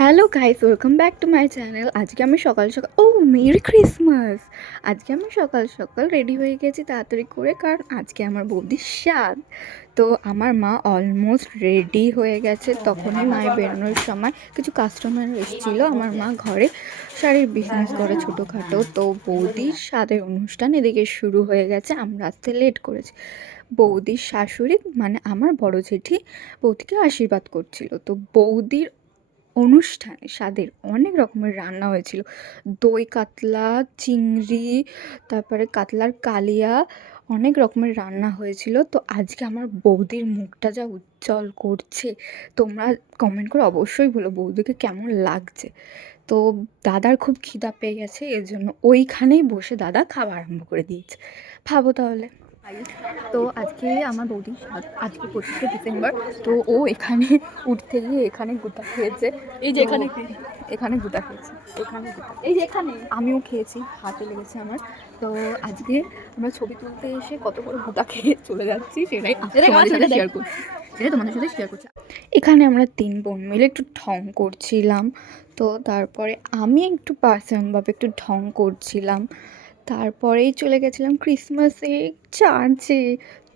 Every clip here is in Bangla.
Hello guys, welcome back to my channel. আজকে আমি সকাল সকাল মেরি ক্রিসমাস। আজকে আমি সকাল সকাল রেডি হয়ে গেছি তাড়াতাড়ি করে, কারণ আজকে আমার বৌদির স্বাদ। তো আমার মা অলমোস্ট রেডি হয়ে গেছে। তখনই মায়ের বেরোনোর সময় কিছু কাস্টমার এসেছিলো। আমার মা ঘরে শাড়ির বিজনেস করে ছোটোখাটো। তো বৌদির স্বাদের অনুষ্ঠান এদিকে শুরু হয়ে গেছে। আমরা আসতে লেট করেছি। বৌদির শাশুড়ি মানে আমার বড় জেঠি বৌদিকে আশীর্বাদ করছিল। তো বৌদির অনুষ্ঠানে স্বাদের অনেক রকমের রান্না হয়েছিল। দই কাতলা, চিংড়ি, তারপরে কাতলার কালিয়া, অনেক রকমের রান্না হয়েছিল। তো আজকে আমার বৌদির মুখটা যা উজ্জ্বল করছে, তোমরা কমেন্ট করে অবশ্যই বলো বৌদিকে কেমন লাগছে। তো দাদার খুব খিদা পেয়ে গেছে, এর জন্য ওইখানেই বসে দাদা খাওয়া আরম্ভ করে দিয়েছে। ভাবো তাহলে। তো আজকে আমার বৌদির আজকে 25শে ডিসেম্বর। তো ও এখানে উঠতে গিয়ে এখানে গুতা খেয়েছে। এই যে তো এখানে এখানে গুতা খেয়েছে, এখানে গুতা এই যে খেয়েছে। এখানে আমিও খেয়েছি, হাতে লেগেছে আমার। তো আজকে আমরা ছবি তুলতে এসে কত বড় গুতা খেয়ে চলে যাচ্ছি সেটাই এটা তোমাদের সাথে ক্যামেরা দেখ শেয়ার করছি। এখানে আমরা 3 বোন মিলে একটু ঢং করছিলাম। তো তারপরে আমি একটু পার্সোনালভাবে একটু ঢং করছিলাম। তারপরেই চলে গেছিলাম ক্রিসমাসে চার্চে।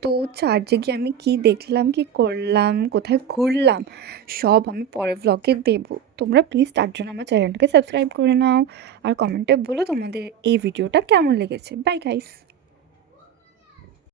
তো চার্চে গিয়ে আমি কী দেখলাম, কী করলাম, কোথায় ঘুরলাম, সব আমি পরের ভ্লগে দেবো। তোমরা প্লিজ তার জন্য আমার চ্যানেলটাকে সাবস্ক্রাইব করে নাও, আর কমেন্টে বলো তোমাদের এই ভিডিওটা কেমন লেগেছে। Bye guys.